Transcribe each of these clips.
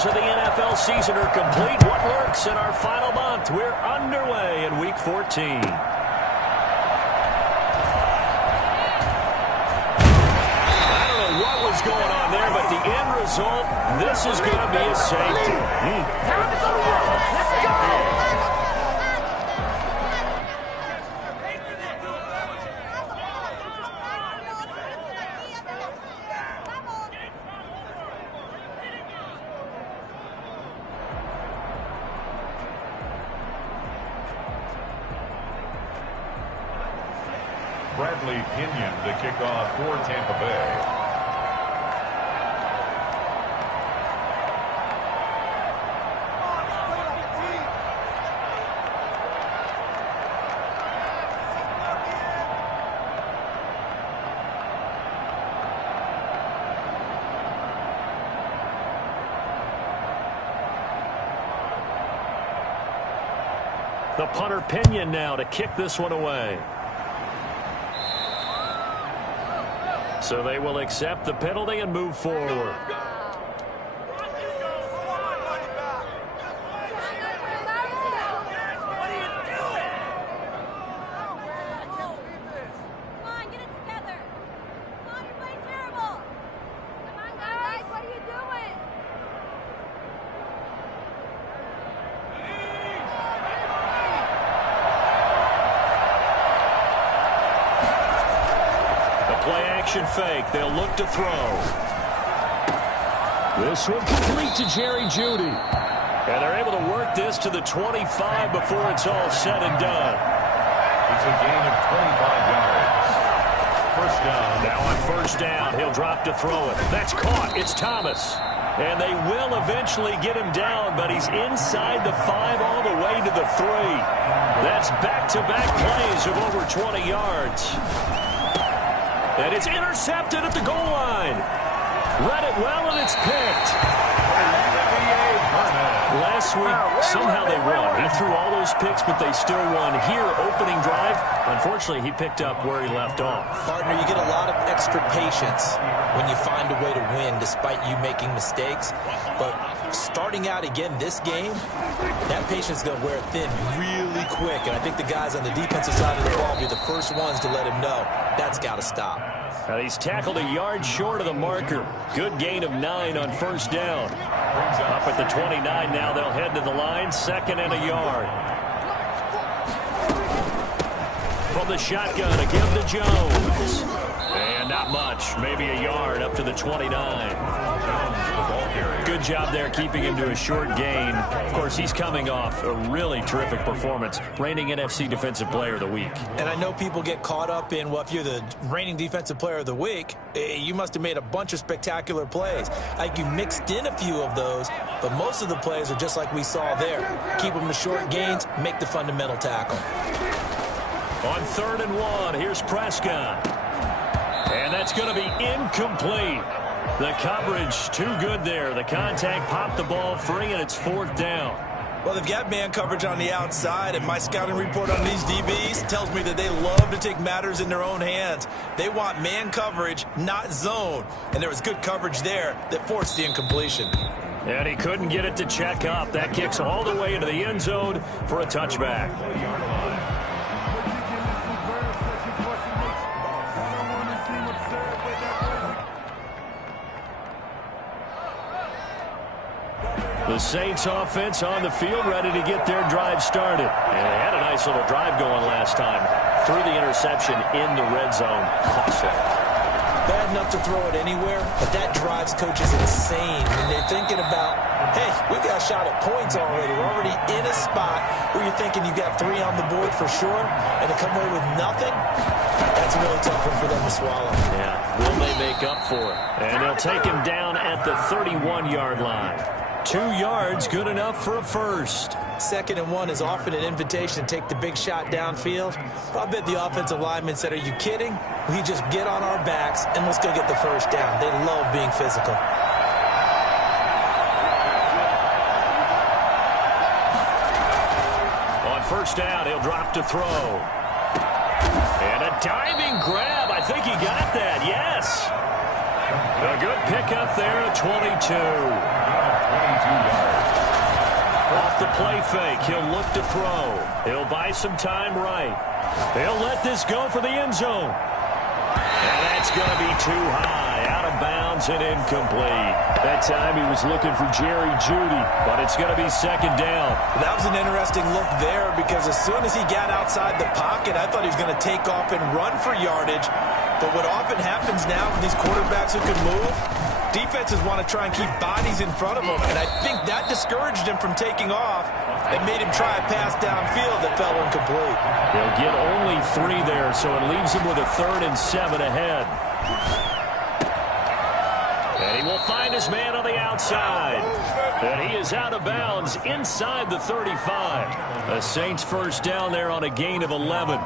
hours of the NFL season are complete. What lurks in our final month? We're underway in Week 14. What's going on there, but the end result, this is going to be a safety. Let's go! Bradley Pinion to kick off for Tampa Bay. The punter Pinion now to kick this one away. So they will accept the penalty and move forward. Fake. They'll look to throw. This one complete to Jerry Jeudy. And they're able to work this to the 25 before it's all said and done. It's a gain of 25 yards. First down. Now on first down, he'll drop to throw it. That's caught. It's Thomas. And they will eventually get him down, but he's inside the 5 all the way to the 3. That's back-to-back plays of over 20 yards. And it's intercepted at the goal line. Read it well, and it's picked. Last week, somehow they won. He threw all those picks, but they still won. Here, opening drive, unfortunately, he picked up where he left off. Partner, you get a lot of extra patience when you find a way to win despite you making mistakes. But starting out again this game, that patience is going to wear thin really quick. And I think the guys on the defensive side of the ball will be the first ones to let him know that's got to stop. He's tackled a yard short of the marker. Good gain of 9 on first down. Up at the 29 now, they'll head to the line. 2nd and a yard. From the shotgun, a give to Jones. And not much. Maybe a yard up to the 29. Good job there keeping him to a short gain. Of course, he's coming off a really terrific performance. Reigning NFC Defensive Player of the Week. And I know people get caught up in, well, if you're the reigning Defensive Player of the Week, you must have made a bunch of spectacular plays. Like you mixed in a few of those, but most of the plays are just like we saw there. Keep them to short gains, make the fundamental tackle. On 3rd and 1, here's Prescott. And that's going to be incomplete. The coverage too good there. The contact popped the ball free, and it's 4th down. Well, they've got man coverage on the outside, and my scouting report on these DBs tells me that they love to take matters in their own hands. They want man coverage, not zone. And there was good coverage there that forced the incompletion. And he couldn't get it to check up. That kicks all the way into the end zone for a touchback. The Saints offense on the field, ready to get their drive started. And they had a nice little drive going last time. Threw the interception in the red zone. Costly. Bad enough to throw it anywhere, but that drives coaches insane when they're thinking about, hey, we've got a shot at points already. We're already in a spot where you're thinking you got 3 on the board for sure, and to come away with nothing, that's a really tough one for them to swallow. Yeah, will they make up for it? And they'll take him down at the 31-yard line. 2 yards, good enough for a first. 2nd and 1 is often an invitation to take the big shot downfield. I bet the offensive lineman said, are you kidding? We just get on our backs and let's go get the first down. They love being physical. On first down, he'll drop to throw. And a diving grab. I think he got that, yes. A good pickup there at 22. yards. Off the play fake, he'll look to throw. He'll buy some time right. He'll let this go for the end zone. And that's going to be too high, out of bounds and incomplete. That time he was looking for Jerry Jeudy, but it's going to be second down. That was an interesting look there because as soon as he got outside the pocket, I thought he was going to take off and run for yardage. But what often happens now with these quarterbacks who can move, defenses want to try and keep bodies in front of them, and I think that discouraged him from taking off and made him try a pass downfield that fell incomplete. They'll get only 3 there, so it leaves him with a 3rd and 7 ahead. And he will find his man on the outside. And he is out of bounds inside the 35. The Saints first down there on a gain of 11.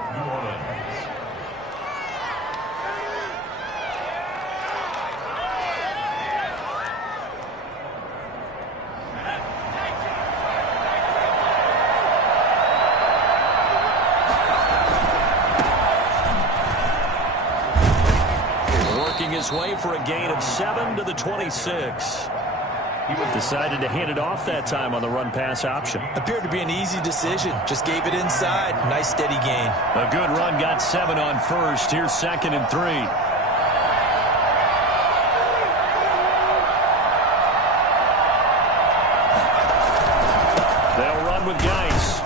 His way for a gain of 7 to the 26. He decided to hand it off that time on the run-pass option. Appeared to be an easy decision. Just gave it inside. Nice steady gain. A good run, got 7 on first. Here's 2nd and 3. They'll run with Geis.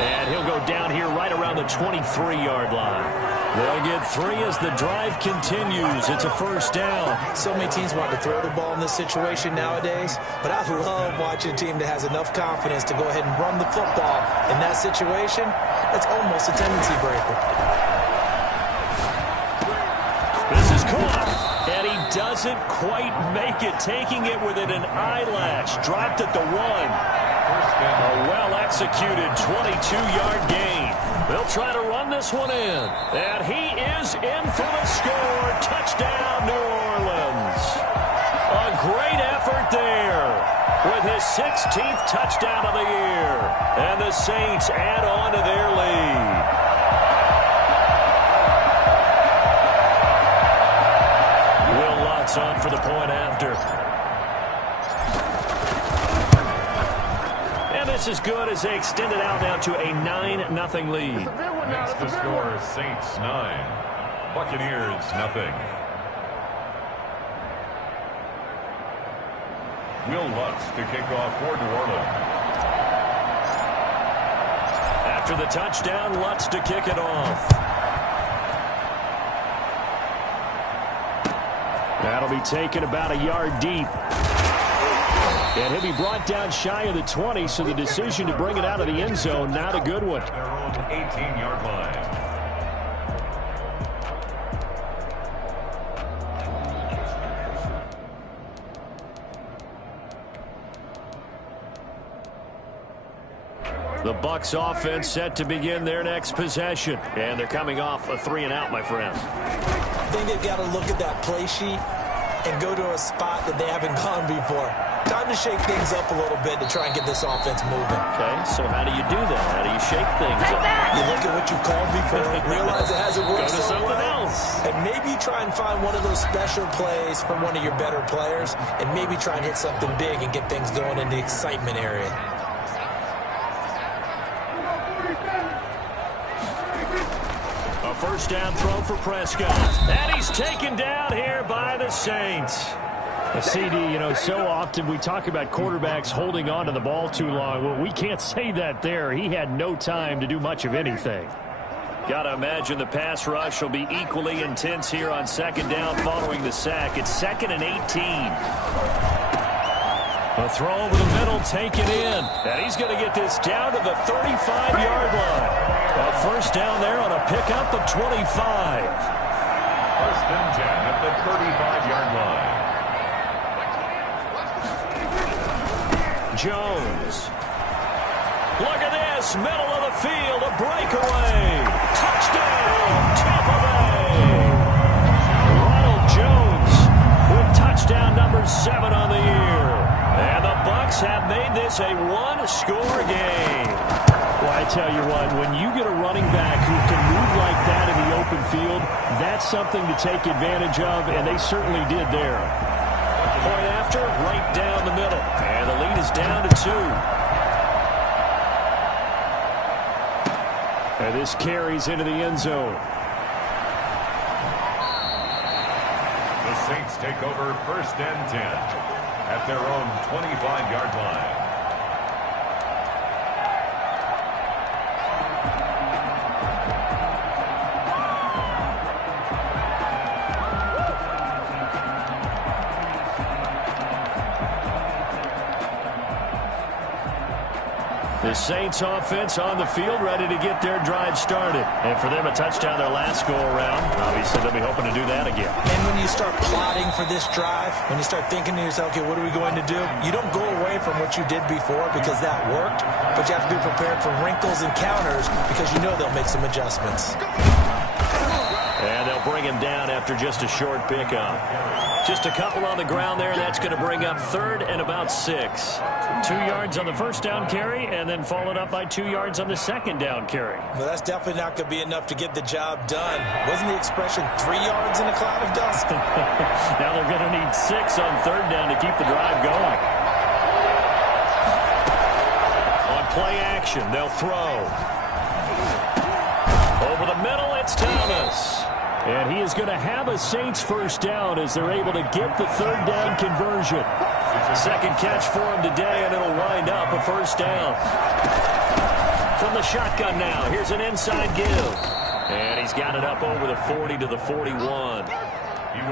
And he'll go down here right around the 23-yard line. They'll get 3 as the drive continues. It's a first down. So many teams want to throw the ball in this situation nowadays, but I love watching a team that has enough confidence to go ahead and run the football in that situation. That's almost a tendency breaker. This is caught, and he doesn't quite make it, taking it within an eyelash. Dropped at the 1. A well-executed 22-yard gain. They'll try to run this one in. And he is in for the score. Touchdown, New Orleans. A great effort there with his 16th touchdown of the year. And the Saints add on to their lead. Will Lutz on for the point after. This is good as they extend it out now to a 9-0 lead. Next to score, Saints 9, Buccaneers 0. Will Lutz to kick off for New Orleans. After the touchdown, Lutz to kick it off. That'll be taken about a yard deep. And he'll be brought down shy of the 20, so the decision to bring it out of the end zone, not a good one. Their own 18-yard line. The Bucs offense set to begin their next possession. And they're coming off a 3-and-out, my friend. I think they've got to look at that play sheet and go to a spot that they haven't gone before. Time to shake things up a little bit to try and get this offense moving. Okay, so how do you do that? How do you shake things up? You look at what you called before, realize it hasn't worked Go to something else. And maybe try and find one of those special plays from one of your better players, and maybe try and hit something big and get things going in the excitement area. A first down throw for Prescott. And he's taken down here by the Saints. A CD, so often we talk about quarterbacks holding on to the ball too long. Well, we can't say that there. He had no time to do much of anything. Got to imagine the pass rush will be equally intense here on second down following the sack. It's 2nd and 18. A throw over the middle, taken in. And he's going to get this down to the 35-yard line. A first down there on a pickup of 25. First and 10 at the 35-yard line. Jones. Look at this, middle of the field, a breakaway. Touchdown, Tampa Bay. Ronald Jones with touchdown number 7 on the year. And the Bucs have made this a one-score game. Well, I tell you what, when you get a running back who can move like that in the open field, that's something to take advantage of, and they certainly did there. Point after, right down the middle. And the lead is down to 2. And this carries into the end zone. The Saints take over 1st and 10 at their own 25-yard line. The Saints offense on the field, ready to get their drive started. And for them, a touchdown their last go-around. Obviously, they'll be hoping to do that again. And when you start plotting for this drive, when you start thinking to yourself, okay, what are we going to do? You don't go away from what you did before because that worked, but you have to be prepared for wrinkles and counters because you know they'll make some adjustments. And they'll bring him down after just a short pickup. Just a couple on the ground there. That's going to bring up 3rd and about 6. 2 yards on the first down carry, and then followed up by 2 yards on the second down carry. Well, that's definitely not going to be enough to get the job done. Wasn't the expression 3 yards in a cloud of dust? Now they're going to need 6 on 3rd down to keep the drive going. On play action, they'll throw. Over the middle, it's Thomas. And he is going to have a Saints first down as they're able to get the 3rd down conversion. Second catch for him today, and it'll wind up a first down. From the shotgun now, here's an inside give. And he's got it up over the 40 to the 41.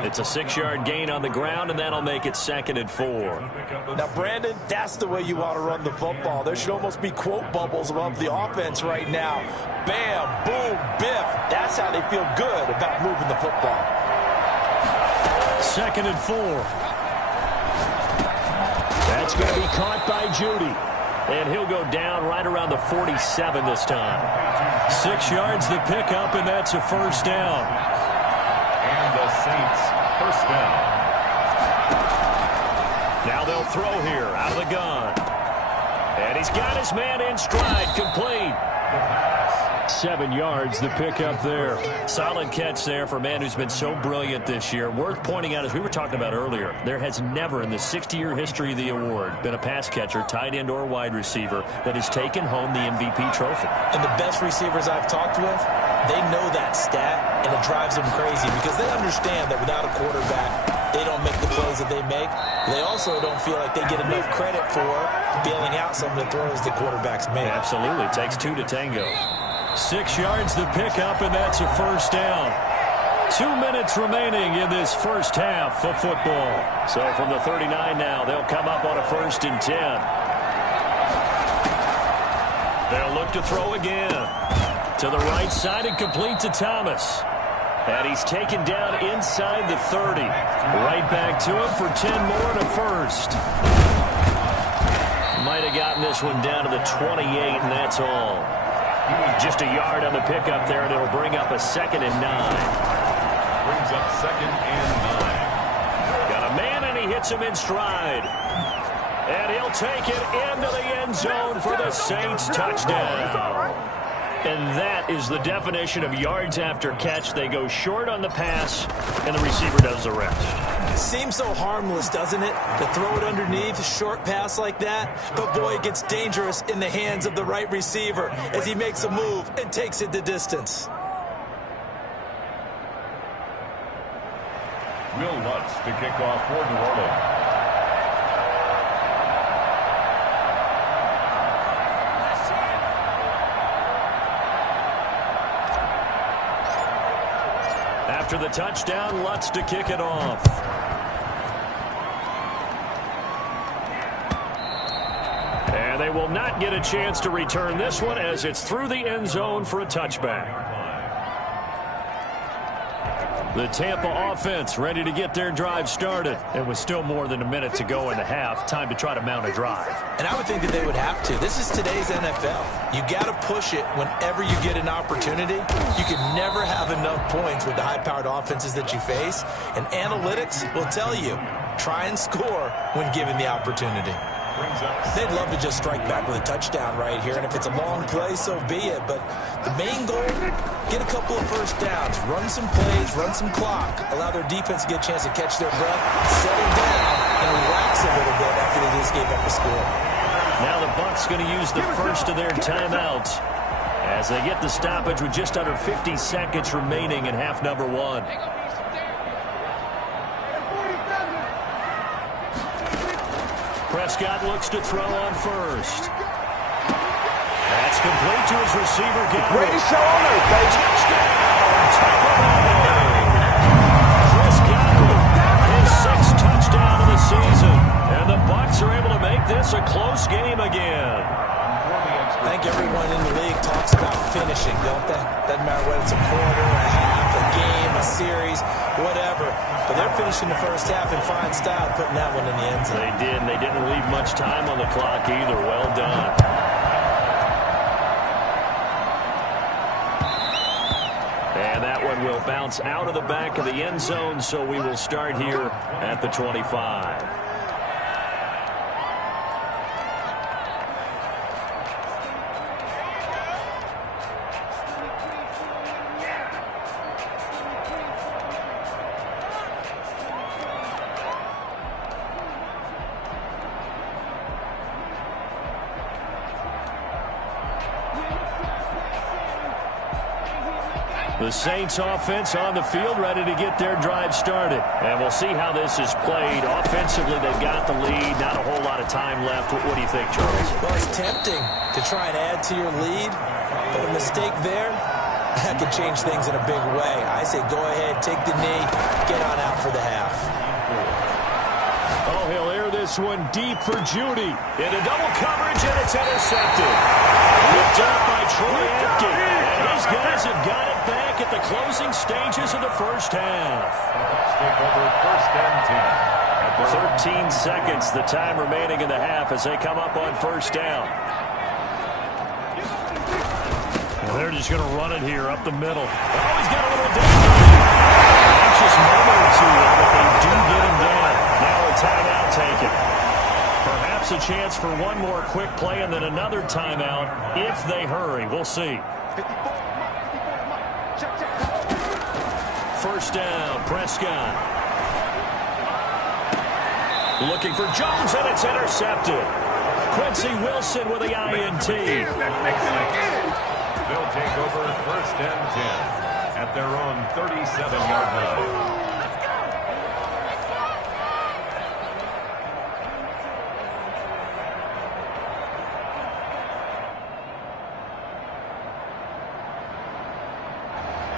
It's a 6-yard gain on the ground, and that'll make it 2nd and 4. Now, Brandon, that's the way you want to run the football. There should almost be quote bubbles above the offense right now. Bam, boom, biff. That's how they feel good about moving the football. 2nd and 4. That's going to be caught by Judy. And he'll go down right around the 47 this time. 6 yards the pickup, and that's a first down. And the Saints first down. Now they'll throw here out of the gun. And he's got his man in stride, complete. 7 yards the pickup there. Solid catch there for a man who's been so brilliant this year. Worth pointing out, as we were talking about earlier, there has never in the 60-year history of the award been a pass catcher, tight end or wide receiver that has taken home the MVP trophy. And the best receivers I've talked with, they know that stat, and it drives them crazy because they understand that without a quarterback, they don't make the plays that they make. They also don't feel like they get enough credit for bailing out some of the throws the quarterbacks make. Absolutely. It takes 2 to tango. 6 yards the pickup, and that's a first down. 2 minutes remaining in this first half of football. So from the 39 now, they'll come up on a 1st and 10. They'll look to throw again. To the right side and complete to Thomas. And he's taken down inside the 30. Right back to him for 10 more and a first. Might have gotten this one down to the 28, and that's all. Just a yard on the pickup there, and it'll bring up a 2nd and 9. Brings up 2nd and 9. Got a man, and he hits him in stride. And he'll take it into the end zone for the Saints touchdown. And that is the definition of yards after catch. They go short on the pass, and the receiver does the rest. Seems so harmless, doesn't it? To throw it underneath, a short pass like that. But, boy, it gets dangerous in the hands of the right receiver as he makes a move and takes it the distance. Will Lutz to kick off for New Orleans. After the touchdown, Lutz to kick it off. And they will not get a chance to return this one as it's through the end zone for a touchback. The Tampa offense ready to get their drive started. And with still more than a minute to go in the half, time to try to mount a drive. And I would think that they would have to. This is today's NFL. You got to push it whenever you get an opportunity. You can never have enough points with the high-powered offenses that you face. And analytics will tell you, try and score when given the opportunity. They'd love to just strike back with a touchdown right here, and if it's a long play, so be it. But the main goal, get a couple of first downs, run some plays, run some clock, allow their defense to get a chance to catch their breath, settle down, and relax a little bit after they just gave up a score. Now the Bucs going to use the first of their timeouts as they get the stoppage with just under 50 seconds remaining in half number one. Prescott looks to throw on first. That's complete to his receiver, Gary. Greatest show on earth, baby. His sixth touchdown of the season. And the Bucs are able to make this a close game again. I think everyone in the league talks about finishing, don't they? Doesn't matter whether it's a quarter, a half, a game, a series, whatever. But they're finishing the first half in fine style, putting that one in the end zone. They did, and they didn't leave much time on the clock either. Well done. And that one will bounce out of the back of the end zone, so we will start here at the 25. The Saints offense on the field, ready to get their drive started. And we'll see how this is played. Offensively, they've got the lead. Not a whole lot of time left. What do you think, Charles? Well, it's tempting to try and add to your lead, but a mistake there, that could change things in a big way. I say go ahead, take the knee, get on out for the half. Oh, he'll air this one deep for Judy. Into double coverage, and it's intercepted. Picked up by Troy Apke. And his guys have got it back at the closing stages of the first half. Take over first and 10. 13 seconds, the time remaining in the half as they come up on first down. Well, they're just going to run it here up the middle. Oh, he's got a little down. Anxious moment or two, but they do get him down. Now a timeout taken. Perhaps a chance for one more quick play and then another timeout if they hurry. We'll see. First down, Prescott. Looking for Jones, and it's intercepted. Quincy Wilson with the INT. They'll take over first and 10 at their own 37-yard line.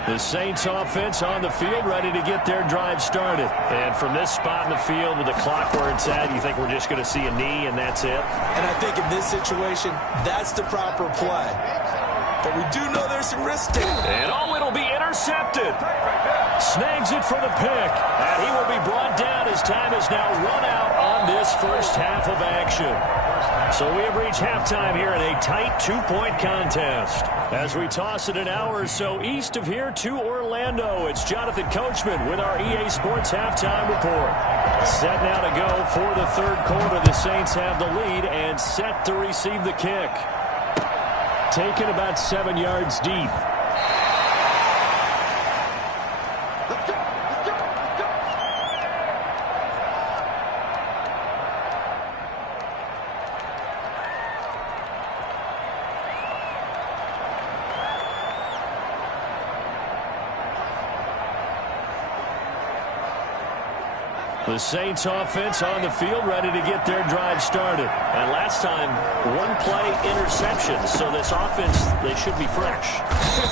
The Saints offense on the field, ready to get their drive started. And from this spot in the field with the clock where it's at, you think we're just going to see a knee and that's it? And I think in this situation, that's the proper play. But we do know there's some risk taken. And oh, it'll be intercepted. Snags it for the pick. And he will be brought down as time is now run out on this first half of action. So we have reached halftime here in a tight two-point contest. As we toss it an hour or so east of here to Orlando, it's Jonathan Coachman with our EA Sports Halftime Report. Set now to go for the third quarter. The Saints have the lead and set to receive the kick. Taken about 7 yards deep. The Saints offense on the field, ready to get their drive started. And last time, one play interception. So this offense, they should be fresh.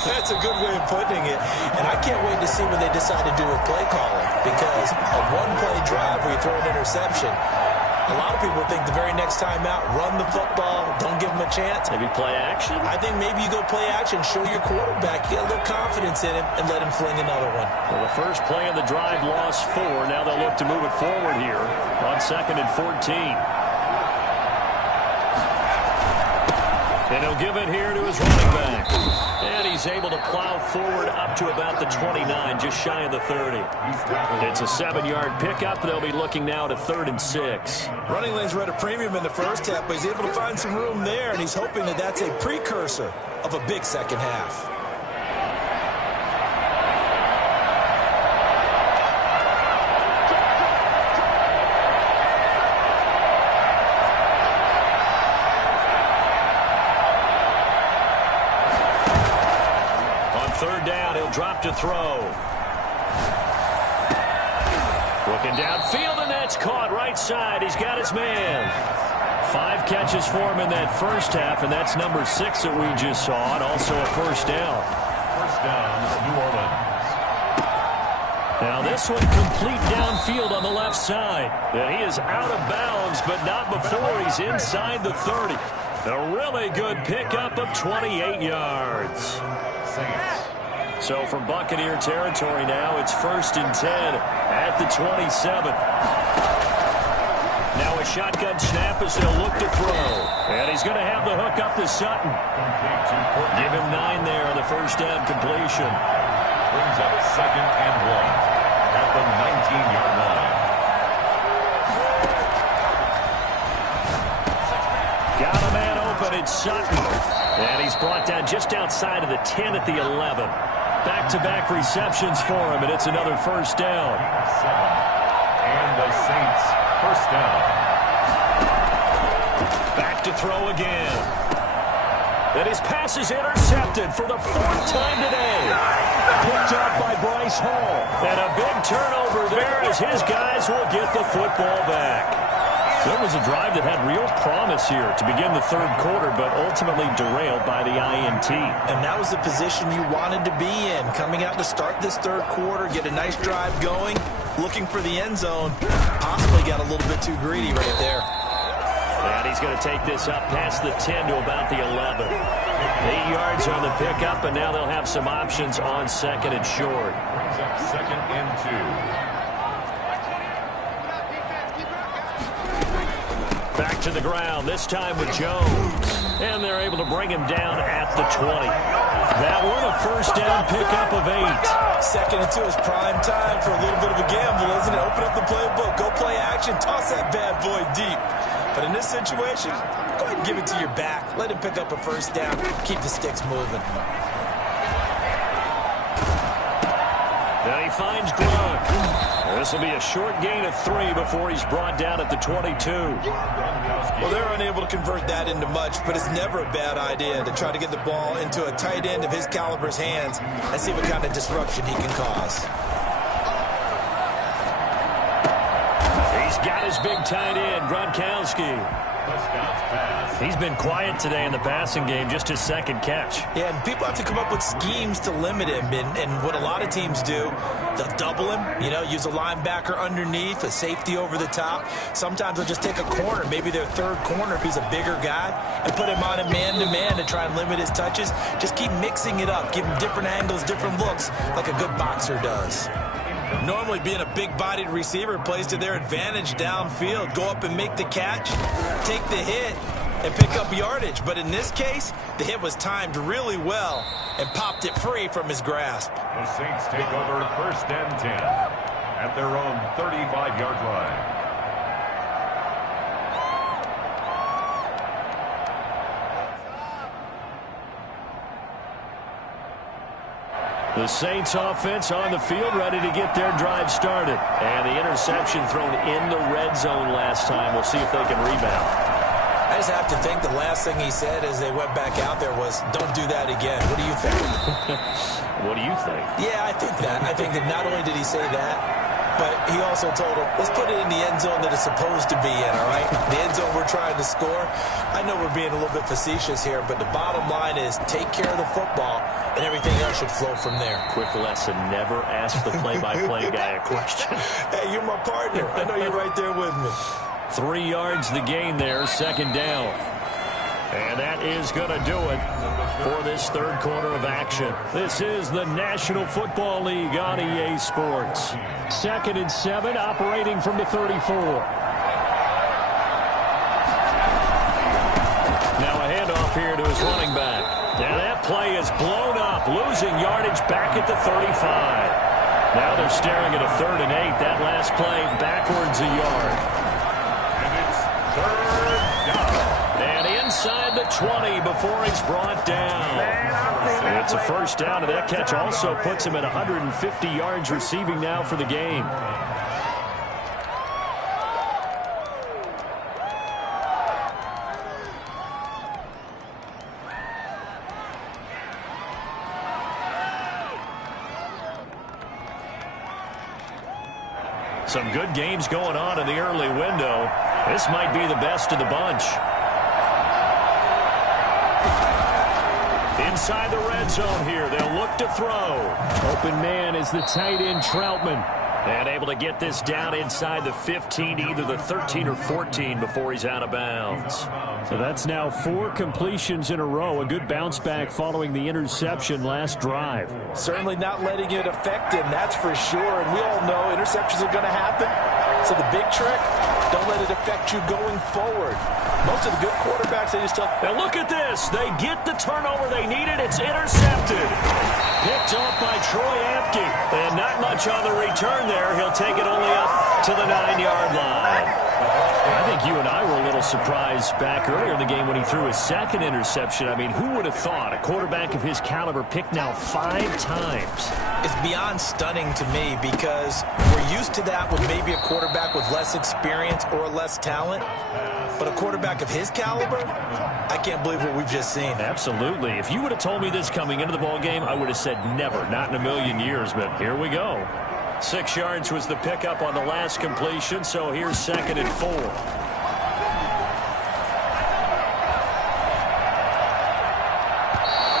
That's a good way of putting it. And I can't wait to see when they decide to do a play calling. Because a one-play drive where you throw an interception, a lot of people think the very next time out, run the football, don't give them a chance. Maybe play action? I think maybe you go play action, show your quarterback, get a little confidence in him, and let him fling another one. Well, the first play of the drive lost 4. Now they'll look to move it forward here on 2nd and 14. And he'll give it here to his running back. And he's able to plow forward up to about the 29, just shy of the 30. It's a 7-yard pickup. They'll be looking now to 3rd and 6. Running lanes were at a premium in the first half, but he's able to find some room there, and he's hoping that that's a precursor of a big second half. third down. He'll drop to throw. Looking downfield, and that's caught right side. He's got his man. 5 catches for him in that first half, and that's number 6 that we just saw, and also a first down. First down, New Orleans. Now this one complete downfield on the left side. And he is out of bounds, but not before he's inside the 30. A really good pickup of 28 yards. Saints. So from Buccaneer territory now, it's 1st and 10 at the 27. Now a shotgun snap as they'll look to throw. And he's going to have the hook up to Sutton. Give him 9 there on the first down completion. Brings up 2nd and 1 at the 19-yard line. Got a man open, it's Sutton. And he's brought down just outside of the 10 at the 11. Back-to-back receptions for him, and it's another first down. And the Saints, first down. Back to throw again. And his pass is intercepted for the 4th time today. Picked up by Bryce Hall. And a big turnover there as his guys will get the football back. So it was a drive that had real promise here to begin the 3rd quarter, but ultimately derailed by the INT. And that was the position you wanted to be in. Coming out to start this 3rd quarter, get a nice drive going, looking for the end zone. Possibly got a little bit too greedy right there. And he's going to take this up past the 10 to about the 11. 8 yards on the pickup, and now they'll have some options on 2nd and short. Brings up 2nd and 2. Back to the ground, this time with Jones. And they're able to bring him down at the 20. That one a first down pickup of 8. 2nd and 2 is prime time for a little bit of a gamble, isn't it? Open up the playbook, go play action, toss that bad boy deep. But in this situation, go ahead and give it to your back. Let him pick up a first down. Keep the sticks moving. Then he finds Gronk. This will be a short gain of 3 before he's brought down at the 22. Well, they're unable to convert that into much, but it's never a bad idea to try to get the ball into a tight end of his caliber's hands and see what kind of disruption he can cause. He's got his big tight end, Gronkowski. He's been quiet today in the passing game, just his 2nd catch. Yeah, and people have to come up with schemes to limit him. And what a lot of teams do, they'll double him, use a linebacker underneath, a safety over the top. Sometimes they'll just take a corner, maybe their 3rd corner if he's a bigger guy, and put him on a man-to-man to try and limit his touches. Just keep mixing it up, give him different angles, different looks, like a good boxer does. Normally, being a big-bodied receiver plays to their advantage downfield. Go up and make the catch, take the hit, and pick up yardage. But in this case, the hit was timed really well and popped it free from his grasp. The Saints take over 1st and 10 at their own 35-yard line. The Saints offense on the field, ready to get their drive started. And the interception thrown in the red zone last time. We'll see if they can rebound. I just have to think the last thing he said as they went back out there was, don't do that again. What do you think? What do you think? Yeah, I think that. I think that not only did he say that, but he also told him, let's put it in the end zone that it's supposed to be in, all right? The end zone we're trying to score. I know we're being a little bit facetious here, but the bottom line is take care of the football, and everything else should flow from there. Quick lesson, never ask the play-by-play guy a question. Hey, you're my partner. I know you're right there with me. 3 yards the gain there, 2nd down. And that is going to do it for this 3rd quarter of action. This is the National Football League on EA Sports. 2nd and 7, operating from the 34. Now a handoff here to his running back. Now that play is blown up, losing yardage back at the 35. Now they're staring at a 3rd and 8. That last play backwards a yard. And inside the 20 before he's brought down. It's a first down, and that catch also puts him at 150 yards receiving now for the game. Some good games going on in the early window. This might be the best of the bunch. Inside the red zone here, they'll look to throw. Open man is the tight end, Troutman. And able to get this down inside the 15, either the 13 or 14 before he's out of bounds. So that's now 4 completions in a row. A good bounce back following the interception last drive. Certainly not letting it affect him, that's for sure. And we all know interceptions are going to happen. So the big trick, don't let it affect you going forward. Most of the good quarterbacks, they just tell... Now look at this. They get the turnover they needed. It's intercepted. Picked off by Troy Apke. And not much on the return there. He'll take it only up to the 9-yard line. I think you and I were a little surprised back earlier in the game when he threw his second interception. I mean, who would have thought a quarterback of his caliber picked now 5 times? It's beyond stunning to me because we're used to that with maybe a quarterback with less experience or less talent. But a quarterback of his caliber, I can't believe what we've just seen. Absolutely. If you would have told me this coming into the ballgame, I would have said never, not in a million years. But here we go. 6 yards was the pickup on the last completion, so here's 2nd and 4.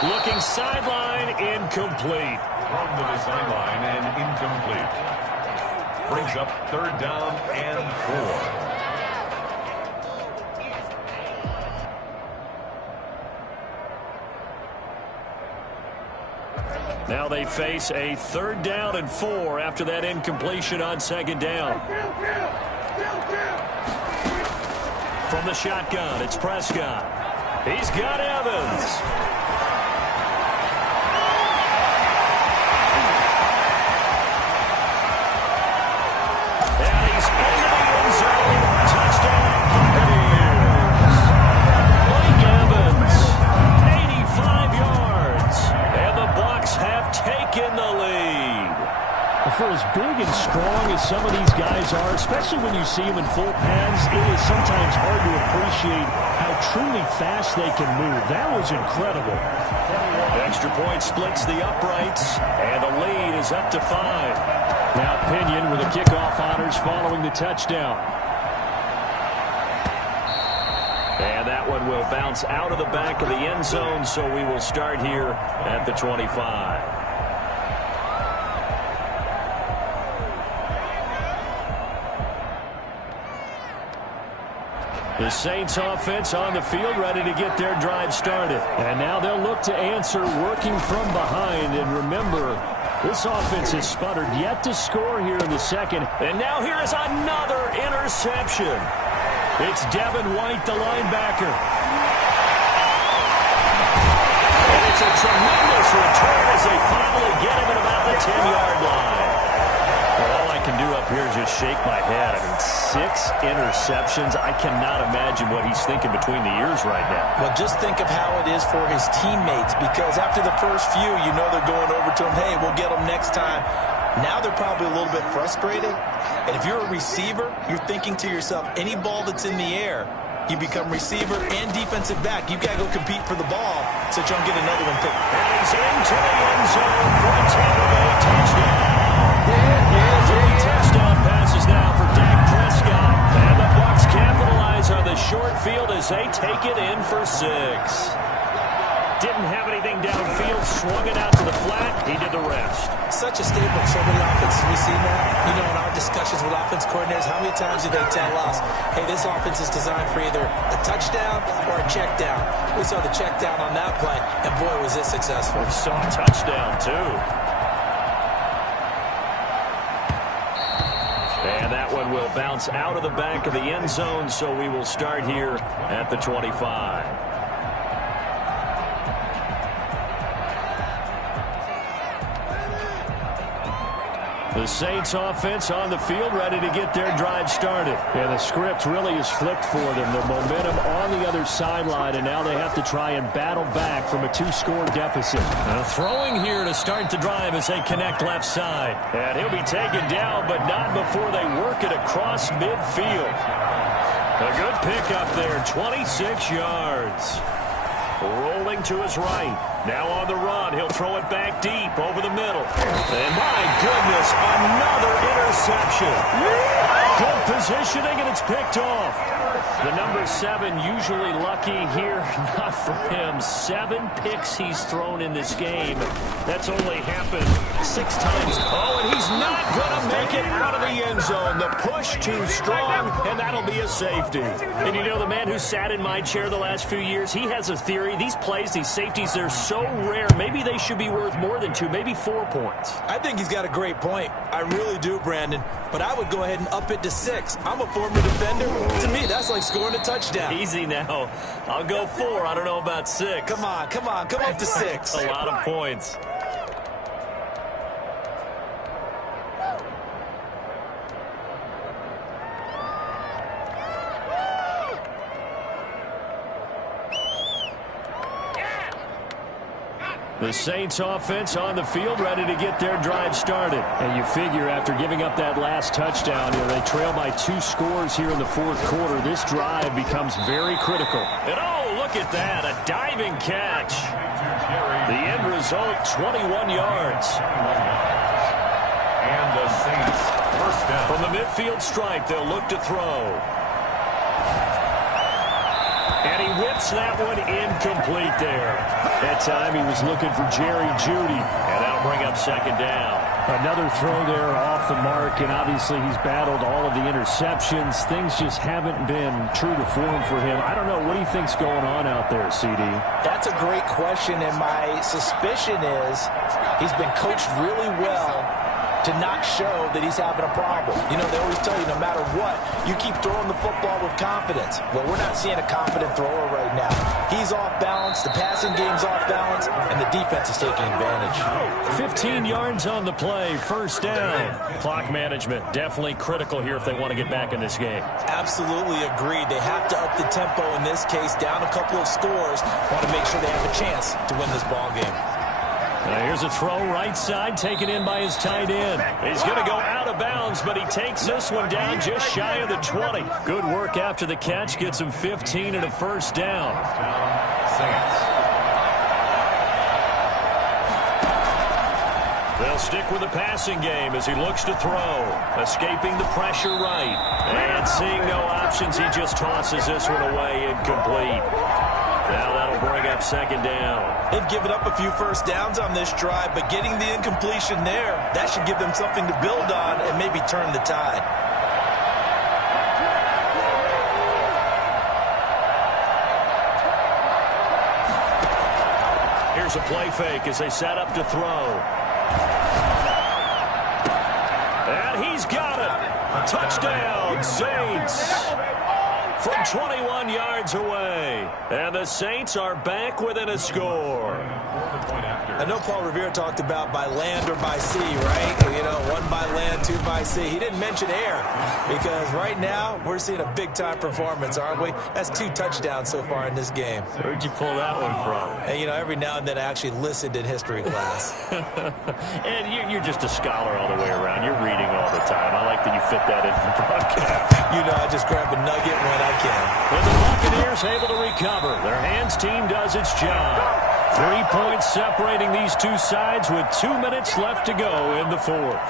Looking sideline, incomplete. Thrown to the sideline and incomplete. Brings up 3rd down and 4. Now they face a 3rd down and 4 after that incompletion on 2nd down. From the shotgun, it's Prescott. He's got Evans. And he's into the end zone. Touchdown, Buccaneers. Mike Evans, 85 yards. And the Bucs have taken the lead. For as big and strong as some of these guys are, especially when you see them in full pads, it is sometimes hard to appreciate how truly fast they can move. That was incredible. Extra point splits the uprights, and the lead is up to 5. Now Pinion with the kickoff honors following the touchdown. And that one will bounce out of the back of the end zone, so we will start here at the 25. The Saints offense on the field, ready to get their drive started. And now they'll look to answer working from behind. And remember, this offense has sputtered yet to score here in the second. And now here is another interception. It's Devin White, the linebacker. And it's a tremendous return as they finally get him at about the 10-yard line. Well, all I can do up here is just shake my head. I mean, 6 interceptions. I cannot imagine what he's thinking between the ears right now. Well, just think of how it is for his teammates, because after the first few, you know they're going over to him, hey, we'll get him next time. Now they're probably a little bit frustrated. And if you're a receiver, you're thinking to yourself, any ball that's in the air, you become receiver and defensive back. You've got to go compete for the ball so that you don't get another one picked. And he's into the end zone for a Tampa Bay touchdown. 3 touchdown passes now for Dak Prescott. And the Bucs capitalize on the short field as they take it in for 6. Didn't have anything downfield, swung it out to the flat. He did the rest. Such a staple of so many offenses we see now. You know, in our discussions with offense coordinators, how many times do they tell us, hey, this offense is designed for either a touchdown or a check down. We saw the check down on that play, and boy, was it successful. We saw a touchdown, too. And that one will bounce out of the back of the end zone, so we will start here at the 25. The Saints offense on the field, ready to get their drive started. And the script really is flipped for them. The momentum on the other sideline, and now they have to try and battle back from a 2-score deficit. Throwing here to start the drive as they connect left side. And he'll be taken down, but not before they work it across midfield. A good pickup there, 26 yards. Rolling him to his right. Now on the run, he'll throw it back deep over the middle. And my goodness, another interception. Good positioning, and it's picked off. The number 7 usually lucky here. Not for him. 7 picks he's thrown in this game. That's only happened 6 times. Oh, and he's not going to make it out of the end zone. The push too strong, and that'll be a safety. And you know, the man who sat in my chair the last few years, he has a theory. These plays, these safeties, they're so rare. Maybe they should be worth more than 2, maybe 4 points. I think he's got a great point. I really do, Brandon. But I would go ahead and up it to 6. I'm a former defender. To me, that's like scoring a touchdown. Easy now. I'll go 4. I don't know about 6. Come on. Come up to 6. A lot of points. The Saints offense on the field, ready to get their drive started. And you figure after giving up that last touchdown, they trail by 2 scores here in the 4th quarter. This drive becomes very critical. And oh, look at that, a diving catch. The end result, 21 yards. And the Saints first down. From the midfield stripe, they'll look to throw. And he whips that one incomplete there. That time he was looking for Jerry Jeudy. And that'll bring up 2nd down. Another throw there off the mark, and obviously he's battled all of the interceptions. Things just haven't been true to form for him. I don't know. What do you think's going on out there, CD? That's a great question, and my suspicion is he's been coached really well to not show that he's having a problem. You know, they always tell you no matter what, you keep throwing the football with confidence. Well, we're not seeing a confident thrower right now. He's off balance, the passing game's off balance, and the defense is taking advantage. 15 yards on the play, 1st down. Clock management, definitely critical here if they want to get back in this game. Absolutely agreed. They have to up the tempo in this case, down a couple of scores, want to make sure they have a chance to win this ball game. Now here's a throw right side, taken in by his tight end. He's going to go out of bounds, but he takes this one down just shy of the 20. Good work after the catch, gets him 15 and a 1st down. They'll stick with the passing game as he looks to throw. Escaping the pressure right. And seeing no options, he just tosses this one away incomplete. Now that'll bring up 2nd down. They've given up a few 1st downs on this drive, but getting the incompletion there, that should give them something to build on and maybe turn the tide. Here's a play fake as they set up to throw. And he's got it. Touchdown, Saints. From 21 yards away. And the Saints are back within a score. I know Paul Revere talked about by land or by sea, right? You know, 1 by land, 2 by sea. He didn't mention air because right now we're seeing a big-time performance, aren't we? That's 2 touchdowns so far in this game. Where'd you pull that one from? And, you know, every now and then I actually listened in history class. And you're just a scholar all the way around. You're reading all the time. I like that you fit that into the broadcast. You know, I just grab a nugget when I can. And the Buccaneers able to recover. Their hands team does its job. 3 points separating these two sides with 2 minutes left to go in the 4th.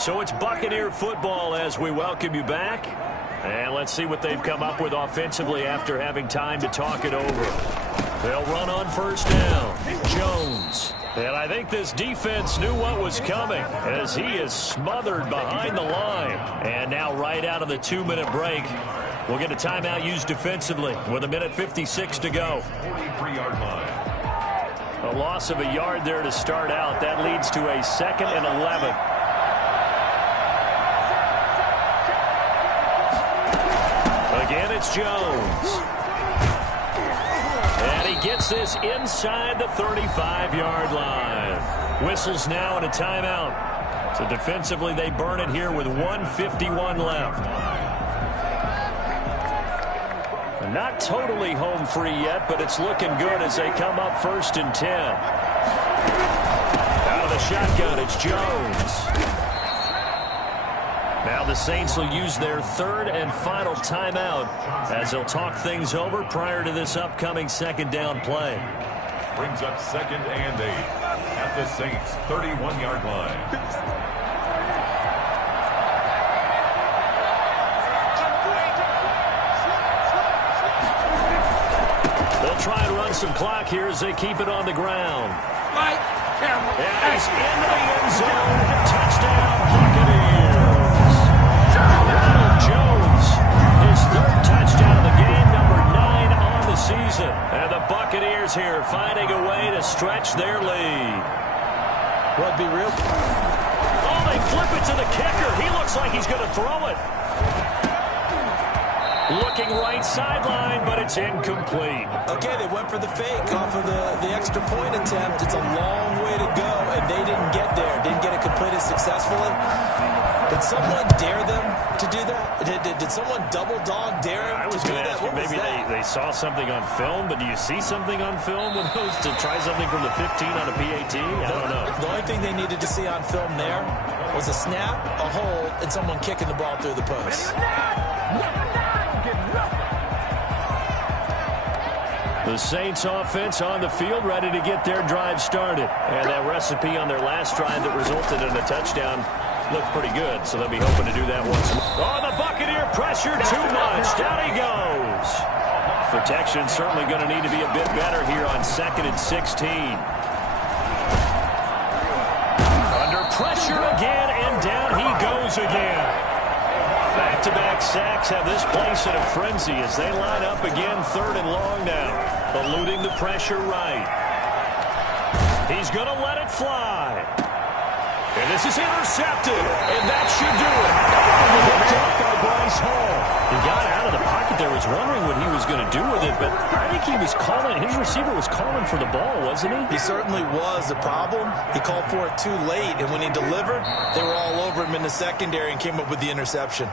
So it's Buccaneer football as we welcome you back. And let's see what they've come up with offensively after having time to talk it over. They'll run on 1st down. Jones. And I think this defense knew what was coming as he is smothered behind the line. And now right out of the 2-minute break, we'll get a timeout used defensively with 1:56 to go. 43-yard line. A loss of a yard there to start out. That leads to a 2nd and 11. Again, it's Jones. And he gets this inside the 35-yard line. Whistles now and a timeout. So defensively, they burn it here with 1:51 left. Not totally home free yet, but it's looking good as they come up 1st and 10. Out of the shotgun. It's Jones. Now the Saints will use their third and final timeout as they'll talk things over prior to this upcoming second down play. Brings up 2nd and 8 at the Saints' 31-yard line. They'll try and run some clock here as they keep it on the ground. And he's into the end zone. Touchdown, Buccaneers. Ronald Jones, his third touchdown of the game, number 9 on the season. And the Buccaneers here finding a way to stretch their lead. Well, be real. Oh, they flip it to the kicker. He looks like he's going to throw it. Looking right sideline, but it's incomplete. Okay, they went for the fake off of the extra point attempt. It's a long way to go, and they didn't get there. Didn't get it completed successfully. Did someone dare them to do that? Did someone double dog dare them I was to do going to that? ask you, maybe they saw something on film, but do you see something on film with those to try something from the 15 on a PAT? I don't know. The only thing they needed to see on film there was a snap, a hold, and someone kicking the ball through the post. The Saints offense on the field, ready to get their drive started. And that recipe on their last drive that resulted in a touchdown looked pretty good, so they'll be hoping to do that once more. Oh, the Buccaneer pressure too much. Down he goes. Protection certainly going to need to be a bit better here on 2nd and 16. Under pressure again, and down he goes again. Back-to-back sacks have this place in a frenzy as they line up again 3rd and long now. Eluding the pressure right. He's going to let it fly. And this is intercepted. And that should do it. Picked up by Bryce Hall. He got out of the pocket there, was wondering what he was going to do with it, but I think he was calling, his receiver was calling for the ball, wasn't he? He certainly was. The problem, he called for it too late, and when he delivered, they were all over him in the secondary and came up with the interception.